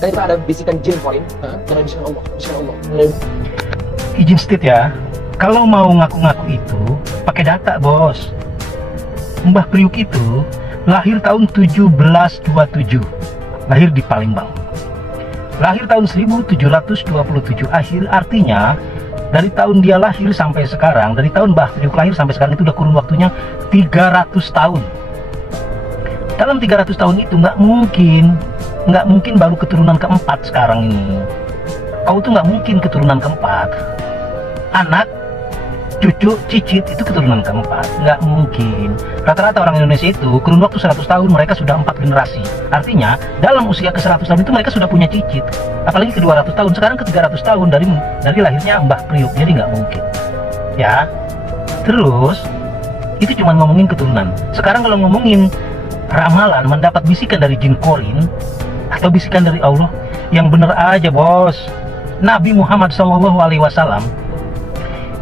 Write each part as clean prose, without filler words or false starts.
Kan itu ada bisikan jin koin, dan ada bisikan Allah, bisikan Allah. Izin state ya, kalau mau ngaku-ngaku itu pakai data bos. Mbah Priuk itu lahir tahun 1727, lahir di Palembang. Lahir tahun 1727 akhir, artinya dari tahun dia lahir sampai sekarang, dari tahun Mbah Priuk lahir sampai sekarang itu udah kurun waktunya 300 tahun. Dalam 300 tahun itu nggak mungkin baru keturunan keempat sekarang ini. Kau tuh nggak mungkin keturunan keempat. Anak, cucu, cicit itu keturunan keempat, nggak mungkin. Rata-rata orang Indonesia itu kurun waktu 100 tahun mereka sudah 4 generasi. Artinya dalam usia ke 100 tahun itu mereka sudah punya cicit. Apalagi ke 200 tahun, sekarang ke 300 tahun dari lahirnya Mbah Priuk, jadi nggak mungkin. Ya, terus itu cuma ngomongin keturunan. Sekarang kalau ngomongin ramalan mendapat bisikan dari jin korin atau bisikan dari Allah, yang bener aja bos. Nabi Muhammad SAW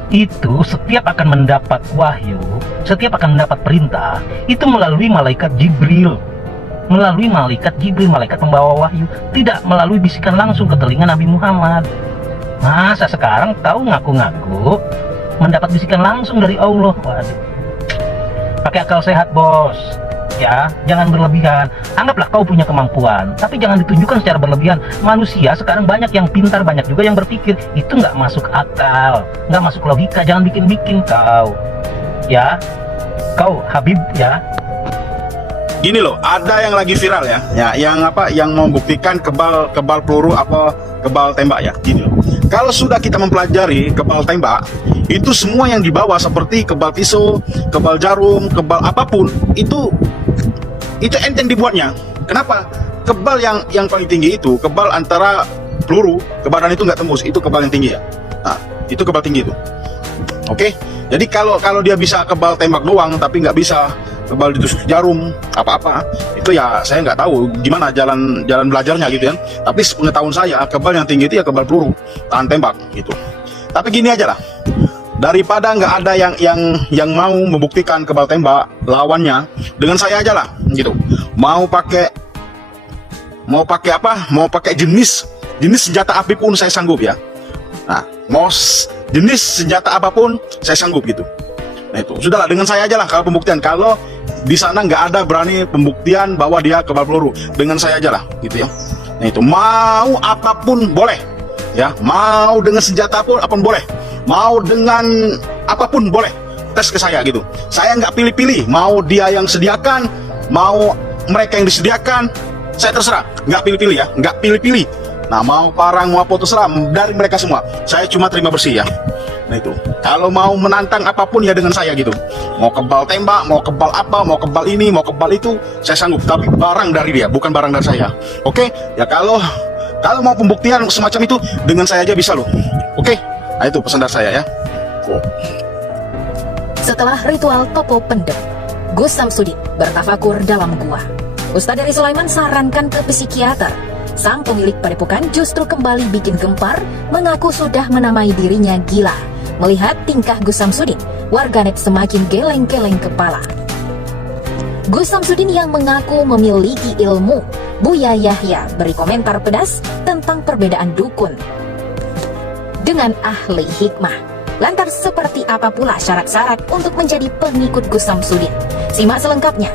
itu setiap akan mendapat wahyu, setiap akan mendapat perintah itu melalui malaikat Jibril, malaikat pembawa wahyu, tidak melalui bisikan langsung ke telinga Nabi Muhammad. Masa sekarang kau ngaku-ngaku mendapat bisikan langsung dari Allah? Waduh, pakai akal sehat bos ya, jangan berlebihan. Anggaplah kau punya kemampuan, tapi jangan ditunjukkan secara berlebihan. Manusia sekarang banyak yang pintar, banyak juga yang berpikir. Itu nggak masuk akal, nggak masuk logika. Jangan bikin-bikin kau ya, kau Habib ya. Gini loh, ada yang lagi viral ya, yang membuktikan kebal peluru apa kebal tembak ya. Gini loh, kalau sudah kita mempelajari kebal tembak, itu semua yang dibawa seperti kebal pisau, kebal jarum, kebal apapun itu enteng dibuatnya. Kenapa? Kebal yang paling tinggi itu kebal antara peluru ke badan itu nggak tembus, itu kebal yang tinggi ya. Nah, itu kebal tinggi itu. Oke, jadi kalau dia bisa kebal tembak doang tapi nggak bisa kebal ditusuk jarum apa-apa, itu ya saya nggak tahu gimana jalan belajarnya gitu kan. Tapi sepengetahuan saya kebal yang tinggi itu ya kebal peluru tahan tembak gitu. Tapi gini aja lah, daripada nggak ada yang mau membuktikan kebal tembak lawannya, dengan saya aja lah gitu. Mau pakai apa? Mau pakai jenis senjata api pun saya sanggup ya. Nah, mau jenis senjata apapun saya sanggup gitu. Nah itu sudahlah, dengan saya aja lah kalau pembuktian. Kalau di sana nggak ada berani pembuktian bahwa dia kebal peluru, dengan saya aja lah gitu ya. Nah itu mau apapun boleh ya, mau dengan senjata apapun boleh, mau dengan apapun boleh, tes ke saya gitu. Saya nggak pilih-pilih, mau dia yang sediakan, mau mereka yang disediakan, saya terserah, nggak pilih-pilih ya, nggak pilih-pilih. Nah mau parang mau apa terserah dari mereka semua, saya cuma terima bersih ya. Nah itu, kalau mau menantang apapun ya dengan saya gitu. Mau kebal tembak, mau kebal apa, mau kebal ini, mau kebal itu, saya sanggup. Tapi barang dari dia, bukan barang dari saya. Oke? Ya kalau mau pembuktian semacam itu, dengan saya aja bisa loh. Oke? Nah itu pesan dari saya ya. Setelah ritual topo pendem, Gus Samsudin bertafakur dalam gua. Ustadz dari Sulaiman sarankan ke psikiater. Sang pemilik padepokan justru kembali bikin gempar, mengaku sudah menamai dirinya gila. Melihat tingkah Gus Samsudin, warganet semakin geleng-geleng kepala. Gus Samsudin yang mengaku memiliki ilmu, Buya Yahya beri komentar pedas tentang perbedaan dukun dengan ahli hikmah. Lantas seperti apa pula syarat-syarat untuk menjadi pengikut Gus Samsudin? Simak selengkapnya.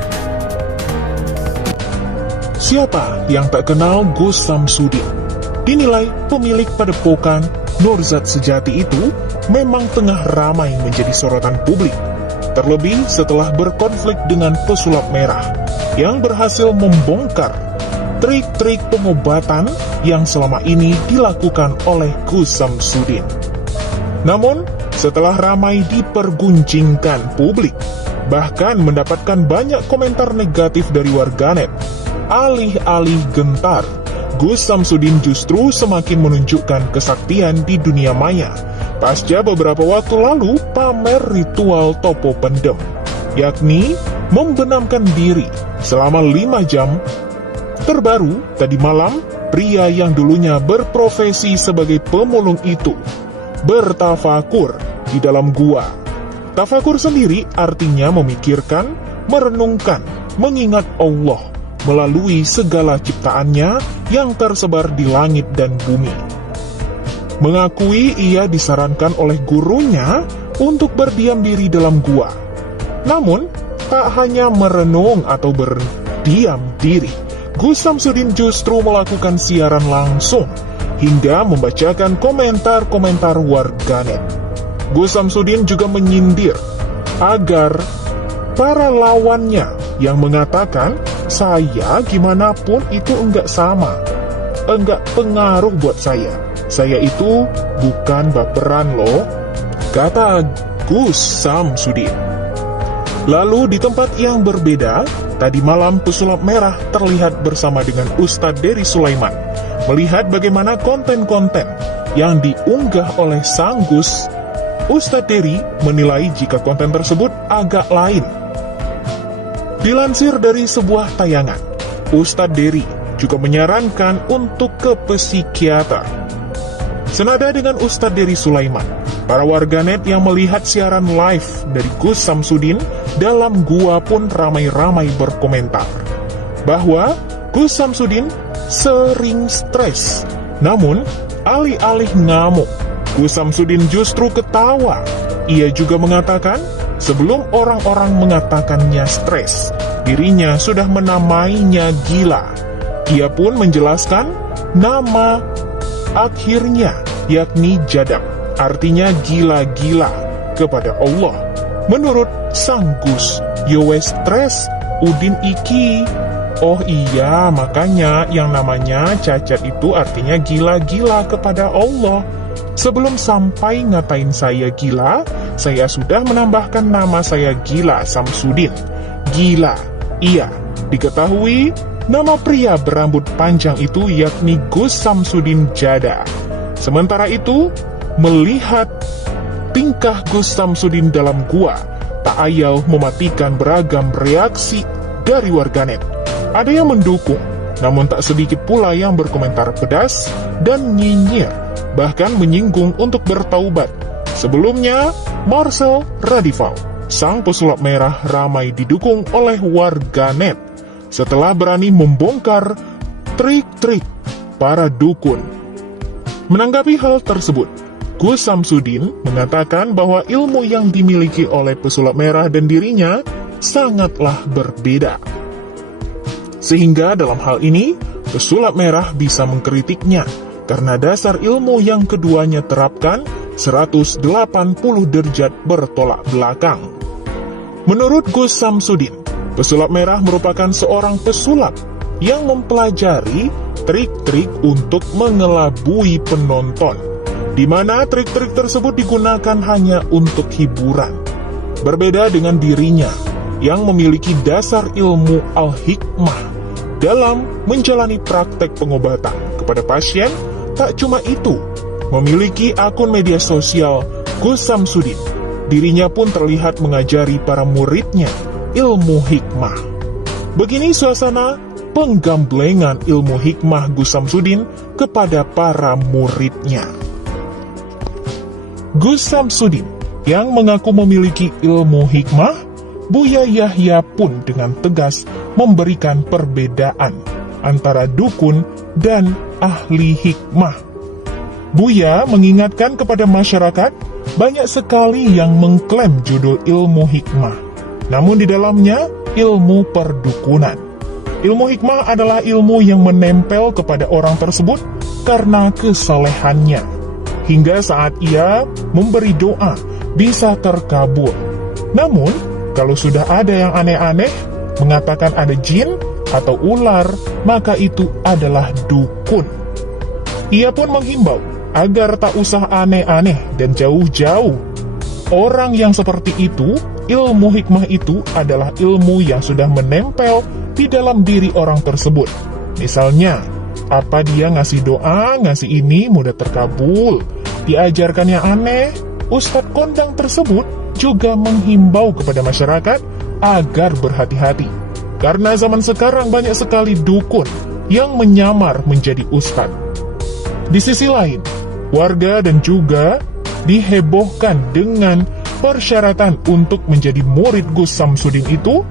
Siapa yang tak kenal Gus Samsudin? Dinilai pemilik padepokan Nurzat Sejati itu memang tengah ramai menjadi sorotan publik. Terlebih setelah berkonflik dengan pesulap merah yang berhasil membongkar trik-trik pengobatan yang selama ini dilakukan oleh Gus Samsudin. Namun, setelah ramai diperguncingkan publik, bahkan mendapatkan banyak komentar negatif dari warganet, alih-alih gentar, Gus Samsudin justru semakin menunjukkan kesaktian di dunia maya pasca beberapa waktu lalu pamer ritual topo pendem, yakni membenamkan diri selama 5 jam. Terbaru, tadi malam, pria yang dulunya berprofesi sebagai pemulung itu bertafakur di dalam gua. Tafakur sendiri artinya memikirkan, merenungkan, mengingat Allah melalui segala ciptaannya yang tersebar di langit dan bumi. Mengakui ia disarankan oleh gurunya untuk berdiam diri dalam gua. Namun, tak hanya merenung atau berdiam diri, Gus Samsudin justru melakukan siaran langsung hingga membacakan komentar-komentar warganet. Gus Samsudin juga menyindir agar para lawannya yang mengatakan, saya gimana pun itu enggak sama, enggak pengaruh buat saya itu bukan baperan loh, kata Gus Samsudin. Lalu di tempat yang berbeda, tadi malam pesulap merah terlihat bersama dengan Ustadz Dery Sulaiman, melihat bagaimana konten-konten yang diunggah oleh sang Gus. Ustadz Dery menilai jika konten tersebut agak lain. Dilansir dari sebuah tayangan, Ustadz Dery juga menyarankan untuk ke psikiater. Senada dengan Ustadz Dery Sulaiman, para warganet yang melihat siaran live dari Gus Samsudin dalam gua pun ramai-ramai berkomentar bahwa Gus Samsudin sering stres. Namun, alih-alih ngamuk, Gus Samsudin justru ketawa. Ia juga mengatakan, sebelum orang-orang mengatakannya stres, dirinya sudah menamainya gila. Ia pun menjelaskan nama akhirnya, yakni jadab, artinya gila-gila kepada Allah. Menurut sang Gus, yo stres Udin iki. Oh iya, makanya yang namanya cacat itu artinya gila-gila kepada Allah. Sebelum sampai ngatain saya gila, saya sudah menambahkan nama saya Gila Samsudin. Gila, iya, diketahui nama pria berambut panjang itu yakni Gus Samsudin Jada. Sementara itu, melihat tingkah Gus Samsudin dalam gua, tak ayal mematikan beragam reaksi dari warganet. Ada yang mendukung, namun tak sedikit pula yang berkomentar pedas dan nyinyir, bahkan menyinggung untuk bertaubat. Sebelumnya, Marcel Radifau, sang pesulap merah, ramai didukung oleh warganet setelah berani membongkar trik-trik para dukun. Menanggapi hal tersebut, Gus Samsudin mengatakan bahwa ilmu yang dimiliki oleh pesulap merah dan dirinya sangatlah berbeda. Sehingga dalam hal ini, pesulap merah bisa mengkritiknya karena dasar ilmu yang keduanya terapkan 180 derajat bertolak belakang. Menurut Gus Samsudin, pesulap merah merupakan seorang pesulap yang mempelajari trik-trik untuk mengelabui penonton, di mana trik-trik tersebut digunakan hanya untuk hiburan. Berbeda dengan dirinya yang memiliki dasar ilmu al-hikmah dalam menjalani praktek pengobatan kepada pasien. Tak cuma itu, memiliki akun media sosial Gus Samsudin, dirinya pun terlihat mengajari para muridnya ilmu hikmah. Begini suasana penggamblengan ilmu hikmah Gus Samsudin kepada para muridnya. Gus Samsudin yang mengaku memiliki ilmu hikmah, Buya Yahya pun dengan tegas memberikan perbedaan antara dukun dan ahli hikmah. Buya mengingatkan kepada masyarakat, banyak sekali yang mengklaim judul ilmu hikmah, namun di dalamnya ilmu perdukunan. Ilmu hikmah adalah ilmu yang menempel kepada orang tersebut karena kesalehannya, hingga saat ia memberi doa bisa terkabul. Namun, kalau sudah ada yang aneh-aneh, mengatakan ada jin atau ular, maka itu adalah dukun. Ia pun menghimbau agar tak usah aneh-aneh dan jauh-jauh. Orang yang seperti itu, ilmu hikmah itu adalah ilmu yang sudah menempel di dalam diri orang tersebut. Misalnya, apa dia ngasih doa, ngasih ini mudah terkabul, diajarkan yang aneh. Ustadz kondang tersebut juga menghimbau kepada masyarakat agar berhati-hati, karena zaman sekarang banyak sekali dukun yang menyamar menjadi ustadz. Di sisi lain, warga dan juga dihebohkan dengan persyaratan untuk menjadi murid Gus Samsudin itu.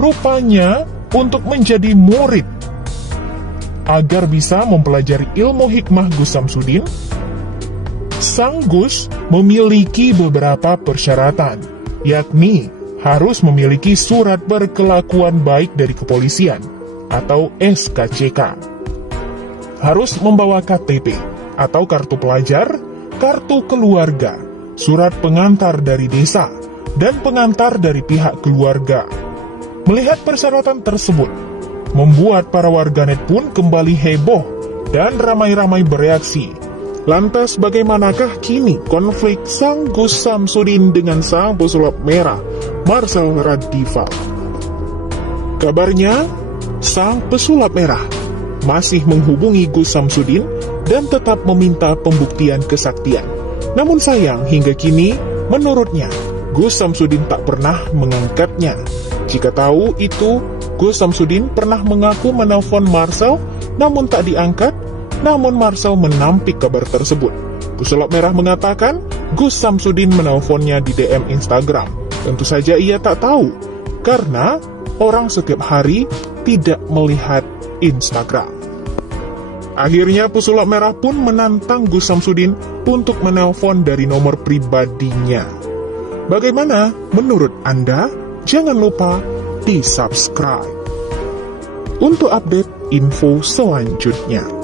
Rupanya untuk menjadi murid. Agar bisa mempelajari ilmu hikmah Gus Samsudin, Sang Gus memiliki beberapa persyaratan, yakni harus memiliki surat berkelakuan baik dari kepolisian atau SKCK. Harus membawa KTP atau kartu pelajar, kartu keluarga, surat pengantar dari desa, dan pengantar dari pihak keluarga. Melihat persyaratan tersebut, membuat para warganet pun kembali heboh dan ramai-ramai bereaksi. Lantas bagaimanakah kini konflik Sang Gus Samsudin dengan sang pesulap merah, Marcel Radival? Kabarnya, sang pesulap merah masih menghubungi Gus Samsudin dan tetap meminta pembuktian kesaktian. Namun sayang, hingga kini, menurutnya, Gus Samsudin tak pernah mengangkatnya. Jika tahu itu, Gus Samsudin pernah mengaku menelpon Marcel, namun tak diangkat, namun Marcel menampik kabar tersebut. Pesulap merah mengatakan, Gus Samsudin menelponnya di DM Instagram. Tentu saja ia tak tahu, karena orang setiap hari tidak melihat Instagram. Akhirnya pesulap merah pun menantang Gus Samsudin untuk menelpon dari nomor pribadinya. Bagaimana menurut Anda? Jangan lupa di subscribe untuk update info selanjutnya.